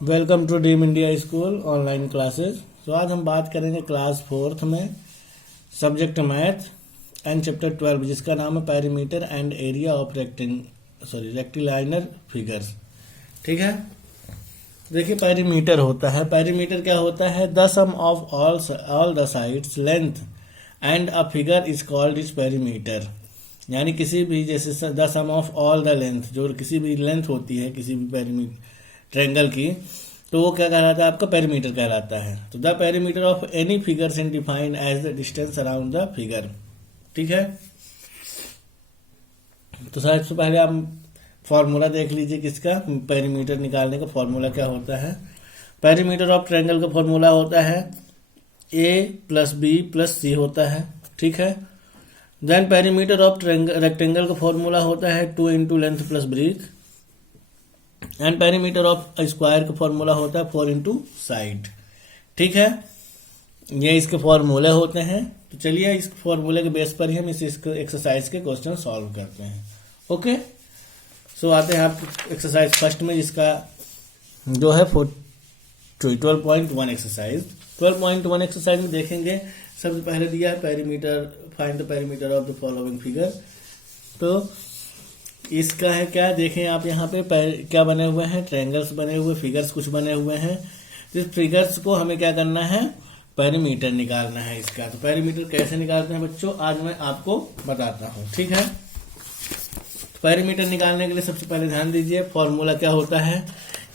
Welcome to dream India school online classes. तो आज हम बात करेंगे क्लास 4th में सब्जेक्ट मैथ एंड चैप्टर 12 जिसका नाम है perimeter and area of rectilinear figures. ठीक है, देखिए पैरीमीटर होता है, पैरीमीटर क्या होता है? The sum of all the sides length and a figure is called is perimeter. यानी किसी भी, जैसे the sum of all the length, जो किसी भी लेंथ होती है किसी भी पैरीमीटर ट्रायंगल की, तो वो क्या कहलाता है? आपका पैरीमीटर कहलाता है। तो the perimeter of any figure is defined as the distance around the figure. ठीक है, तो सबसे पहले आप फॉर्मूला देख लीजिए किसका, पैरीमीटर निकालने का फॉर्मूला क्या होता है। पैरीमीटर ऑफ ट्रायंगल का फॉर्मूला होता है a plus B plus C होता है। ठीक है, देन पैरीमीटर ऑफ रेक्टेंगल का फॉर्मूला होता है 2 into length plus breadth, and perimeter of square का फॉर्मूला होता है 4 इंटू साइड। ठीक है, ये इसके फॉर्मूले होते हैं। तो चलिए इस फॉर्मूले के बेस पर ही हम इस एक्सरसाइज के क्वेश्चन सॉल्व करते हैं। ओके, सो आते हैं आप एक्सरसाइज फर्स्ट में, जिसका जो है 12.1 एक्सरसाइज। 12.1 एक्सरसाइज में देखेंगे, सबसे पहले दिया है perimeter, find the perimeter of the following figure. तो इसका है क्या, देखें आप यहाँ पे क्या बने हुए हैं, ट्रायंगल्स बने हुए, फिगर्स कुछ बने हुए हैं। इस फिगर्स को हमें क्या करना है? पैरीमीटर निकालना है इसका। तो पैरीमीटर कैसे निकालते हैं बच्चों, आज मैं आपको बताता हूँ। ठीक है, तो पैरीमीटर निकालने के लिए सबसे पहले ध्यान दीजिए, फॉर्मूला क्या होता है?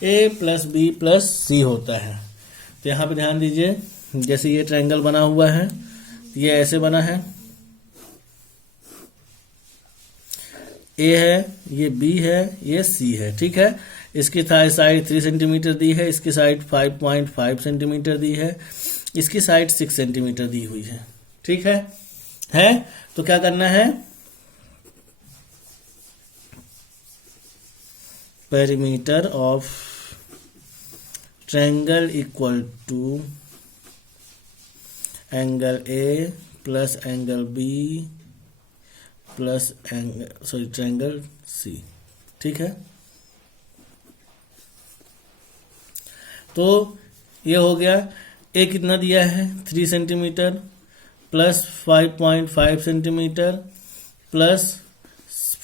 a plus B plus C होता है। तो यहाँ पे ध्यान दीजिए, जैसे ये ट्रायंगल बना हुआ है, ये ऐसे बना है, ए है, ये बी है, ये सी है। ठीक है, इसकी साइड 3 सेंटीमीटर दी है, इसकी साइड 5.5 सेंटीमीटर दी है, इसकी साइड 6 सेंटीमीटर दी हुई है। ठीक है, तो क्या करना है? Perimeter of triangle equal to angle A plus angle B plus triangle C. ठीक है, तो ये हो गया। ए कितना दिया है? 3 centimetre plus 5.5 centimetre plus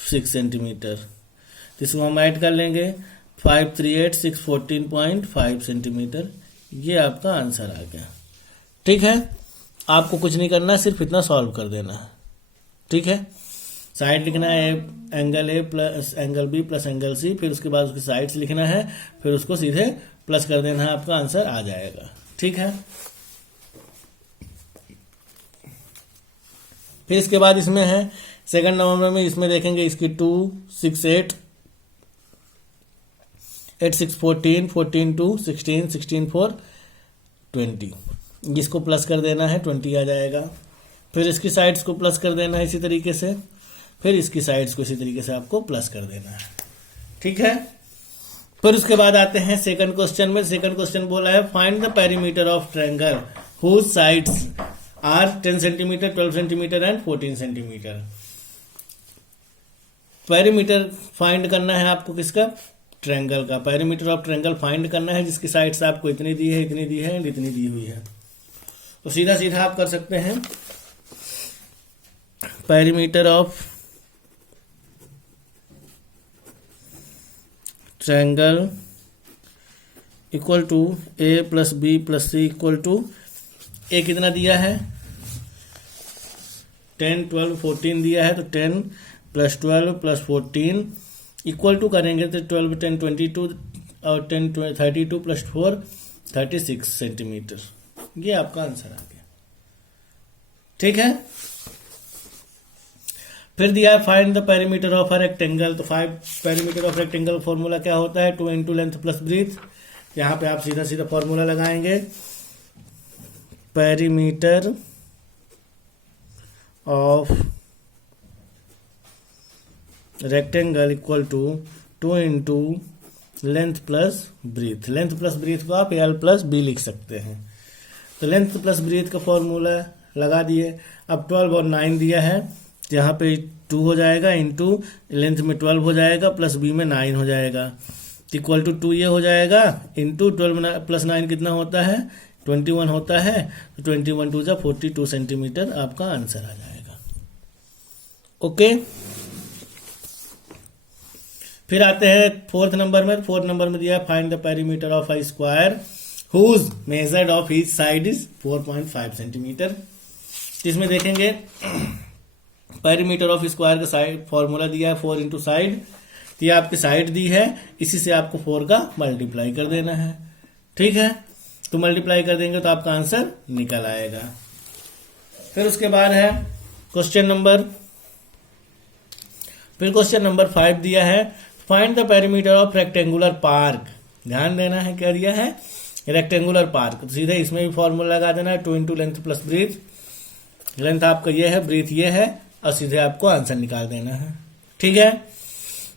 6 centimetre. तो इसको हम ऐड कर लेंगे, 5 3 8 6 14.5 सेंटीमीटर। ये आपका आंसर आ गया। ठीक है, आपको कुछ नहीं करना, सिर्फ इतना सॉल्व कर देना है। ठीक है, साइड लिखना है angle A plus angle B plus angle C, फिर उसके बाद उसकी साइड्स लिखना है, फिर उसको सीधे प्लस कर देना है, आपका आंसर आ जाएगा। ठीक है, फिर इसके बाद इसमें है सेकंड नंबर में, इसमें देखेंगे इसकी 2 6 8 8 6 14 14 2 16 16 4 20, इसको प्लस कर देना है, 20 आ जाएगा। फिर इसकी साइड्स को प्लस कर देना है इसी तरीके से, फिर इसकी साइड्स को इसी तरीके से आपको प्लस कर देना है। ठीक है, फिर उसके बाद आते हैं सेकंड क्वेश्चन में। सेकंड क्वेश्चन बोला है find the perimeter of triangle whose sides are 10 centimetre 12 centimetre and 14 centimetre. Perimeter find करना है आपको किसका? ट्रायंगल का। पेरीमीटर ऑफ ट्रायंगल फाइंड करना है जिसकी साइड्स आपको इतनी दी है, इतनी दी है एंड इतनी दी हुई है। तो सीधा सीधा आप कर सकते हैं, perimeter of triangle equal to A plus B plus C equal to, A कितना दिया है? 10 12 14 दिया है, तो 10 प्लस 12 प्लस 14 इक्वल टू करेंगे तो 12 10 22 और 10 32 प्लस 4 36 सेंटीमीटर। ये आपका आंसर आ गया। ठीक है, फिर दिया है find the perimeter of a rectangle. तो पेरीमीटर ऑफ रेक्टेंगल फॉर्मूला क्या होता है? 2 इंटू लेंथ प्लस ब्रीथ। यहाँ पे आप सीधा सीधा फॉर्मूला लगाएंगे, perimeter of rectangle equal to 2 into length plus breadth. Length plus breadth को आप एल प्लस बी लिख सकते हैं। तो लेंथ प्लस ब्रीथ का फॉर्मूला लगा दिए। अब 12 और 9 दिया है, यहाँ पे 2 हो जाएगा, इंटू लेंथ में 12 हो जाएगा, प्लस बी में 9 हो जाएगा। इक्वल टू 2 ये हो जाएगा, इंटू 12 प्लस 9 कितना होता है, 21 होता है, तो 21 टू जा 42 सेंटीमीटर आपका आंसर आ जाएगा। ओके, फिर आते हैं फोर्थ नंबर में। फोर्थ नंबर में दिया है find the perimeter of a square whose measured of each side is 4.5 centimetre. इसमें देखेंगे पेरीमीटर ऑफ स्क्वायर का साइड फॉर्मूला दिया है 4 इंटू साइड, ये आपकी साइड दी है, इसी से आपको 4 का मल्टीप्लाई कर देना है। ठीक है, तो मल्टीप्लाई कर देंगे तो आपका आंसर निकल आएगा। फिर उसके बाद है क्वेश्चन नंबर 5 दिया है find the perimeter of rectangular park. ध्यान देना है, क्या दिया है, रेक्टेंगुलर पार्क। तो सीधे इसमें भी फॉर्मूला लगा देना है 2 into length plus breadth. Length आपका ये है, ब्रीथ ये है, और सीधे आपको आंसर निकाल देना है। ठीक है,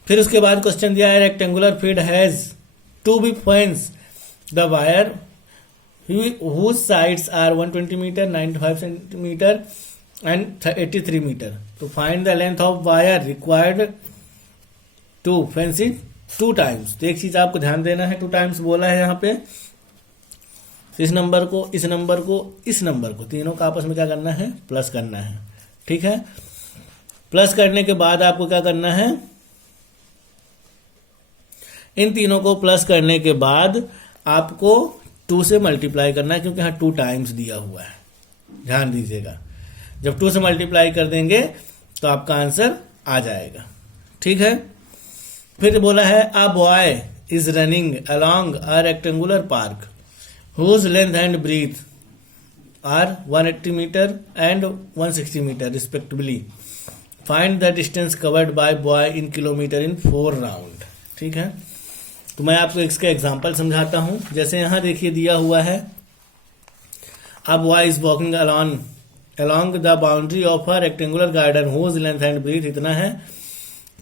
फिर उसके बाद क्वेश्चन दिया है rectangular field has to be points the wire whose sides are 120 meter, 95 centimeter and 83 meter. To find the length of wire required to fence it 2 times. तो एक चीज आपको ध्यान देना है, 2 times बोला है यहाँ पे। इस नंबर को, इस नंबर को, इस नंबर को, तीनों का आपस में क्या करना है, प्लस करना है। ठीक है, प्लस करने के बाद आपको क्या करना है, इन तीनों को प्लस करने के बाद आपको 2 से मल्टीप्लाई करना है, क्योंकि यहाँ 2 टाइम्स दिया हुआ है। ध्यान दीजिएगा, जब 2 से मल्टीप्लाई कर देंगे तो आपका आंसर आ जाएगा। ठीक है, फिर बोला है a boy is running along a rectangular park whose length and breadth are 180 metre and 160 metre respectively. Find the distance covered by boy in kilometre in 4 round. ठीक है, तो मैं आपको इसका एग्जांपल समझाता हूं। जैसे यहां देखिए दिया हुआ है, अब boy is walking along the boundary of a rectangular garden whose length and breadth इतना है।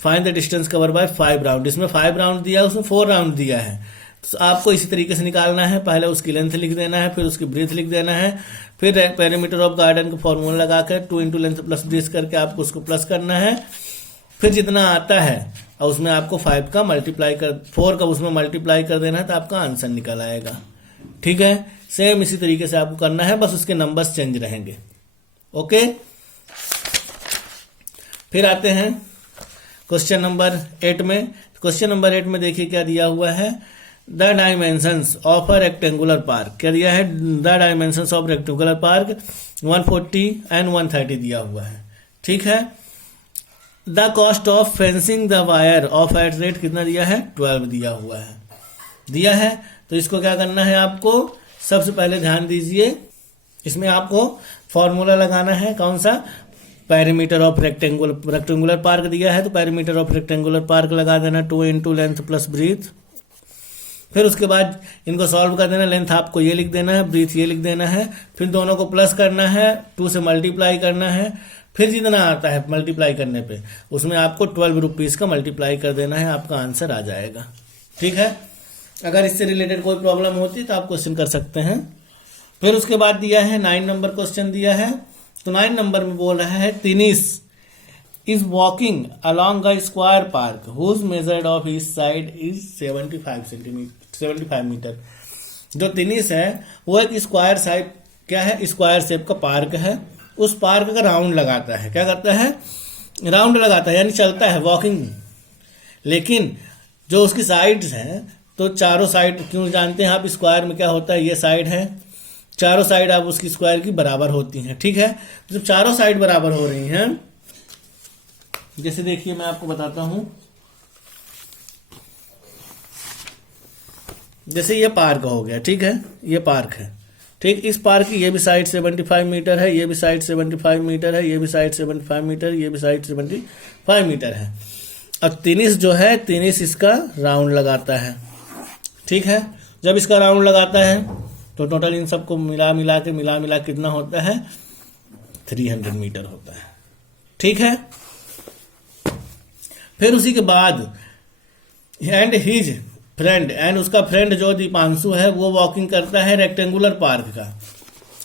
Find the distance cover by 5 round. इसमें 5 राउंड दिया है, उसमें 4 राउंड दिया है। तो आपको इसी तरीके से निकालना है, पहले उसकी लेंथ लिख देना है, फिर उसकी ब्रीथ लिख देना है, फिर पेरीमीटर ऑफ गार्डन का फॉर्मूला लगाकर 2 इंटू लेंथ प्लस ब्रीथ करके आपको उसको प्लस करना है। फिर जितना आता है और उसमें आपको 5 का मल्टीप्लाई कर, 4 का उसमें मल्टीप्लाई कर देना है, तो आपका आंसर निकल आएगा। ठीक है, सेम इसी तरीके से आपको करना है, बस उसके नंबर्स चेंज रहेंगे। ओके, फिर आते हैं क्वेश्चन नंबर 8 में। क्वेश्चन नंबर 8 में देखिए क्या दिया हुआ है, the dimensions of a rectangular park. क्या दिया है, the dimensions of rectangular park 140 and 130 दिया हुआ है। ठीक है, the cost of fencing the wire of at rate कितना दिया है, 12 दिया हुआ है, दिया है। तो इसको क्या करना है आपको, सबसे पहले ध्यान दीजिए, इसमें आपको फॉर्मूला लगाना है, कौन सा, पेरीमीटर ऑफ रेक्टेंगुलर पार्क दिया है, तो पेरीमीटर ऑफ रेक्टेंगुलर पार्क लगा देना 2 इंटू लेंथ प्लस ब्रीथ। फिर उसके बाद इनको सॉल्व कर देना, लेंथ आपको ये लिख देना है, ब्रीथ ये लिख देना है, फिर दोनों को प्लस करना है, 2 से मल्टीप्लाई करना है, फिर जितना आता है मल्टीप्लाई करने पे उसमें आपको 12 रुपीज का मल्टीप्लाई कर देना है, आपका आंसर आ जाएगा। ठीक है, अगर इससे रिलेटेड कोई प्रॉब्लम होती तो आप क्वेश्चन कर सकते हैं। फिर उसके बाद दिया है 9 नंबर क्वेश्चन दिया है, तो 9 नंबर में बोल रहा है तिनिस is walking along a square park whose measured of each side is 75 metre. जो तिनिस है वो एक स्क्वायर शेप, क्या है, स्क्वायर शेप का पार्क है। उस पार्क का राउंड लगाता है, क्या करता है, राउंड लगाता है, यानी चलता है, वॉकिंग। लेकिन जो उसकी साइड्स हैं, तो चारों साइड, क्यों जानते हैं आप, स्क्वायर में क्या होता है, ये साइड है, चारों साइड आप उसकी स्क्वायर की बराबर होती हैं। ठीक है, तो जब चारों साइड बराबर हो रही हैं, जैसे देखिए मैं आपको बताता हूं, जैसे ये पार्क हो गया, ठीक है, ये पार्क है, ठीक, इस पार्क की ये भी साइड 75 मीटर है, ये भी साइड 75 मीटर है, ये भी साइड 75 मीटर, ये भी साइड 75 मीटर है। अब तिनिस जो है, तिनिस इसका राउंड लगाता है। ठीक है, जब इसका राउंड लगाता है तो टोटल इन सबको मिला मिला के कितना होता है, 300 मीटर होता है। ठीक है, फिर उसी के बाद एंड हिज फ्रेंड, एंड उसका फ्रेंड जो दीपांशु है वो वॉकिंग करता है रेक्टेंगुलर पार्क का।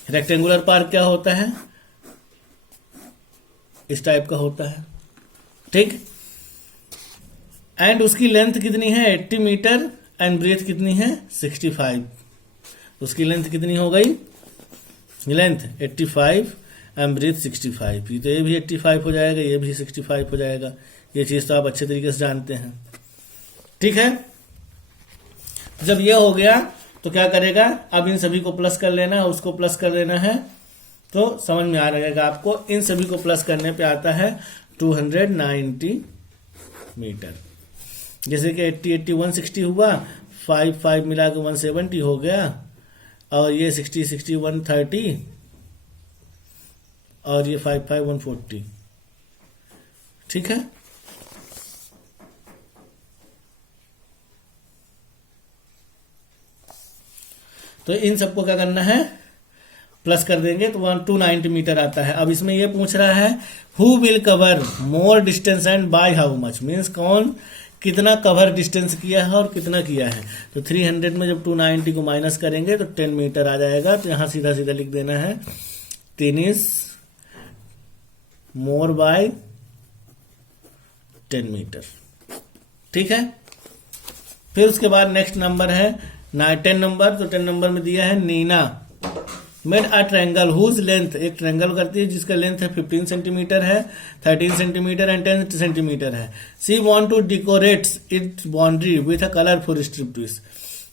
रेक्टेंगुलर पार्क क्या होता है, इस टाइप का होता है। ठीक, एंड उसकी लेंथ कितनी है 80 मीटर एंड ब्रेथ कितनी है 65। उसकी लेंथ कितनी हो गई, लेंथ 85 एंड ब्रेथ 65। तो ये भी 85 हो जाएगा, ये भी 65 हो जाएगा। ये चीज तो आप अच्छे तरीके से जानते हैं, ठीक है। जब ये हो गया तो क्या करेगा, अब इन सभी को प्लस कर लेना है, उसको प्लस कर लेना है, तो समझ में आ रहेगा आपको। इन सभी को प्लस करने पे आता है 290 मीटर। जैसे कि 80 80 160 हुआ, 5 5 मिला के 170 हो गया, और ये 60 60 130, और ये 5 5 140, ठीक है। तो इन सबको क्या करना है, प्लस कर देंगे तो 290 मीटर आता है। अब इसमें ये पूछ रहा है who will cover more distance and by how much, means कौन कितना कवर डिस्टेंस किया है और कितना किया है। तो 300 में जब 290 को माइनस करेंगे तो 10 मीटर आ जाएगा। तो यहां सीधा सीधा लिख देना है 3 इज मोर बाय 10 मीटर, ठीक है। फिर उसके बाद नेक्स्ट नंबर है 10 नंबर। तो 10 नंबर में दिया है Neena made a triangle whose length, एक ट्रायंगल करती है जिसका लेंथ है 15 सेंटीमीटर है, 13 सेंटीमीटर एंड 10 सेंटीमीटर है। She want to decorates its boundary with a colourful strip twist.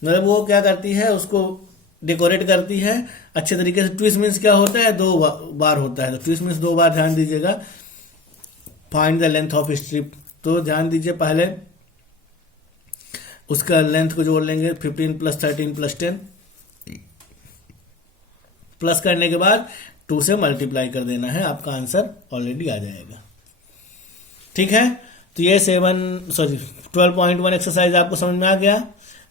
मतलब वो क्या करती है, उसको डेकोरेट करती है अच्छे तरीके से। ट्विस्ट मीन्स क्या होता है, 2 बार होता है। तो ट्विस्ट मीन्स 2 बार, ध्यान दीजिएगा। Find the length of strip, तो ध्यान दीजिए पहले उसका लेंथ को जोड़ लेंगे 15 प्लस 13 प्लस 10, प्लस करने के बाद 2 से मल्टीप्लाई कर देना है, आपका आंसर ऑलरेडी आ जाएगा, ठीक है। तो ये 12.1 एक्सरसाइज आपको समझ में आ गया।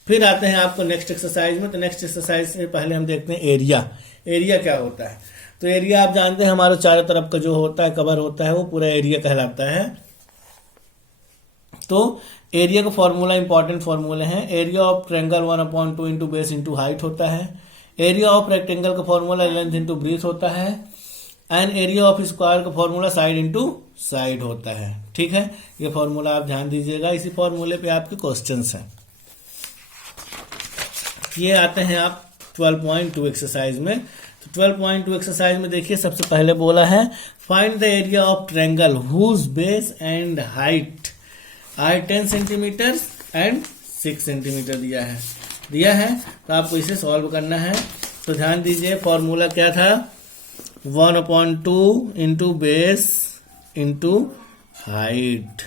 फिर आते हैं आपको नेक्स्ट एक्सरसाइज में। तो नेक्स्ट एक्सरसाइज से पहले हम देखते हैं एरिया। एरिया क्या होता है, तो एरिया आप जानते हैं हमारे चारों तरफ का जो होता है कवर होता है वो पूरा एरिया कहलाता है। तो एरिया का फॉर्मूला इंपॉर्टेंट फॉर्मूले हैं। Area of triangle 1/2 into base into height होता है। एरिया ऑफ रेक्टेंगल का फॉर्मूला लेंथ इंटू ब्रीथ होता है। एंड एरिया ऑफ स्क्वायर का फॉर्मूला साइड इंटू साइड होता है, ठीक है। ये फॉर्मूला आप ध्यान दीजिएगा, इसी फॉर्मूले पे आपके क्वेश्चंस हैं। ये आते हैं आप 12.2 एक्सरसाइज में। तो 12.2 एक्सरसाइज में देखिए सबसे पहले बोला है find the area of triangle whose base and height are 10 centimetre and 6 centimetre दिया है। तो आपको इसे सॉल्व करना है। तो ध्यान दीजिए फॉर्मूला क्या था, 1/2 इंटू बेस इंटू हाइट,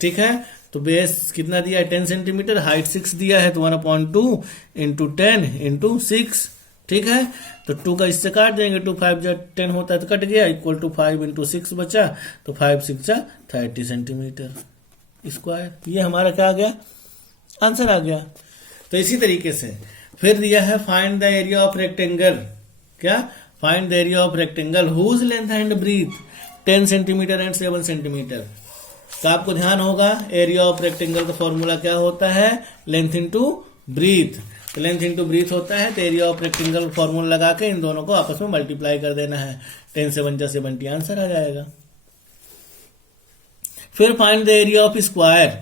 ठीक है। तो बेस कितना दिया है 10 सेंटीमीटर, हाइट 6 दिया है, तो 1/2 इंटू 10 इंटू 6, ठीक है। तो 2 का इससे काट देंगे, 2 5 जब 10 होता है तो कट गया, इक्वल टू 5 इंटू 6 बचा, तो 5 6 30 सेंटीमीटर स्क्वायर। ये हमारा क्या आ गया, आंसर आ गया। तो इसी तरीके से फिर दिया है find the area of rectangle, क्या, find the area of rectangle whose length and breadth 10 centimetre and 7 centimetre. तो आपको ध्यान होगा एरिया ऑफ रेक्टेंगल का फॉर्मूला क्या होता है, लेंथ इंटू ब्रीथ। तो लेंथ इंटू ब्रीथ होता है, तो एरिया ऑफ रेक्टेंगल फॉर्मूला लगा के इन दोनों को आपस में मल्टीप्लाई कर देना है, 10 से 1 70 आंसर आ जाएगा। फिर find the area of square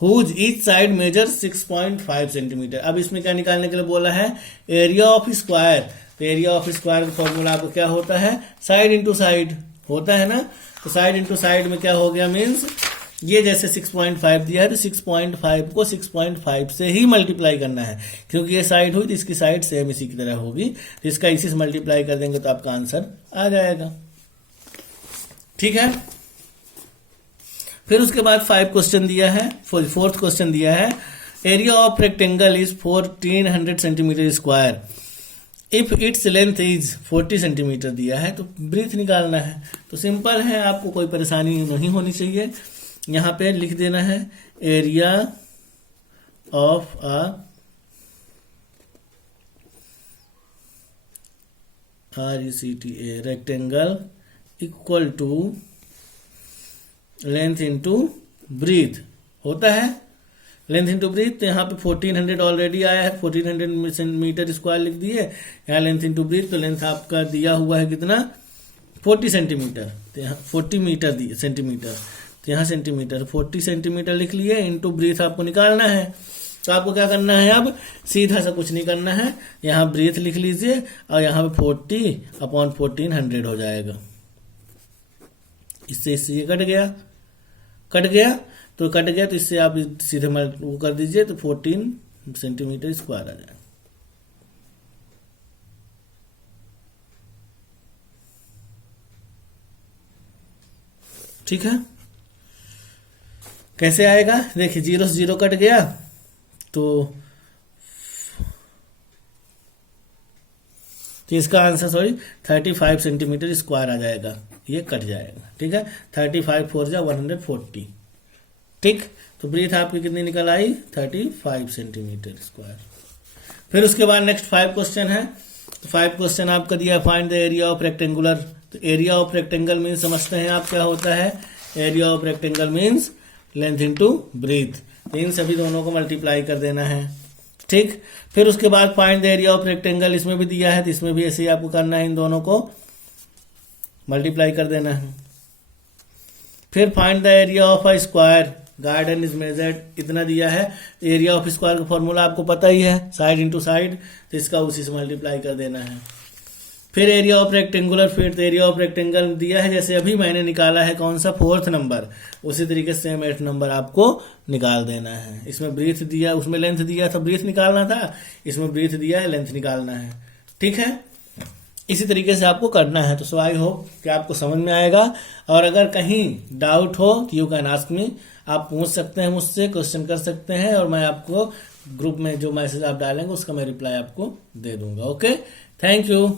whose each side measure 6.5 centimetre. अब इसमें क्या निकालने के लिए बोला है, एरिया ऑफ स्क्वायर। तो एरिया ऑफ स्क्वायर का फॉर्मूला आपको क्या होता है, साइड इंटू साइड होता है ना। तो साइड इंटू साइड में क्या हो गया, मीन्स ये जैसे 6.5 दिया है तो 6.5 को 6.5 से ही मल्टीप्लाई करना है, क्योंकि ये साइड हुई तो इसकी साइड सेम इसी की तरह होगी। तो इसका इसी से मल्टीप्लाई कर देंगे तो आपका आंसर आ जाएगा, ठीक है। फिर उसके बाद 5 क्वेश्चन दिया है, 4th क्वेश्चन दिया है area of rectangle is 1400 centimetre square if its length is 40 centimetre दिया है। तो ब्रीथ निकालना है। तो सिंपल है, आपको कोई परेशानी नहीं होनी चाहिए। यहां पे लिख देना है area of RECTA rectangle equal to length into breadth होता है, लेंथ इंटू ब्रीथ। तो यहाँ पे 1400 ऑलरेडी आया है, 1400 मीटर स्क्वायर लिख दिए। यहाँ लेंथ इंटू ब्रीथ, तो लेंथ आपका दिया हुआ है कितना, 40 सेंटीमीटर। तो यहाँ 40 मीटर सेंटीमीटर, तो यहाँ सेंटीमीटर 40 सेंटीमीटर लिख लिए, इनटू ब्रीथ आपको निकालना है। तो आपको क्या करना है, अब सीधा सा कुछ नहीं करना है, यहाँ ब्रीथ लिख लीजिए और यहाँ पे 40/14 100 हो जाएगा। इससे ये कट गया तो इससे आप सीधे वो कर दीजिए तो 14 सेंटीमीटर स्क्वायर आ जाएगा। ठीक है, कैसे आएगा, देखिए 0 से 0 कट गया तो इसका आंसर 35 सेंटीमीटर स्क्वायर आ जाएगा, ये कट जाएगा। ठीक है, 35 4 जा 140। ठीक, तो ब्रीथ आपकी कितनी निकल आई, 35 सेंटीमीटर स्क्वायर। फिर उसके बाद नेक्स्ट 5 क्वेश्चन है। तो 5 क्वेश्चन आपका दिया, find the area of rectangular. तो एरिया ऑफ रेक्टेंगल मीन्स समझते हैं आप क्या होता है, area of rectangle means length into breadth. तो इन सभी दोनों को मल्टीप्लाई कर देना है। ठीक, फिर उसके बाद find the area of rectangle, इसमें भी दिया है तो इसमें भी ऐसे ही आपको करना है, इन दोनों को मल्टीप्लाई कर देना है। फिर find the area of a square, garden is measured, इतना दिया है। एरिया ऑफ स्क्वायर का फॉर्मूला आपको पता ही है, साइड इंटू साइड, तो इसका उसी से मल्टीप्लाई कर देना है। फिर एरिया ऑफ रेक्टेंगुलर, फिर एरिया ऑफ रेक्टेंगल दिया है, जैसे अभी मैंने निकाला है कौन सा 4th नंबर, उसी तरीके से सेम 8th नंबर आपको निकाल देना है। इसमें ब्रीथ दिया, उसमें लेंथ दिया था, ब्रीथ निकालना था, इसमें ब्रीथ दिया है, लेंथ निकालना है। ठीक है, इसी तरीके से आपको करना है। तो सो आई होप कि आपको समझ में आएगा, और अगर कहीं डाउट हो यू कैन आस्क मी, आप पूछ सकते हैं मुझसे, क्वेश्चन कर सकते हैं, और मैं आपको ग्रुप में जो मैसेज आप डालेंगे उसका मैं रिप्लाई आपको दे दूंगा। Okay, thank you.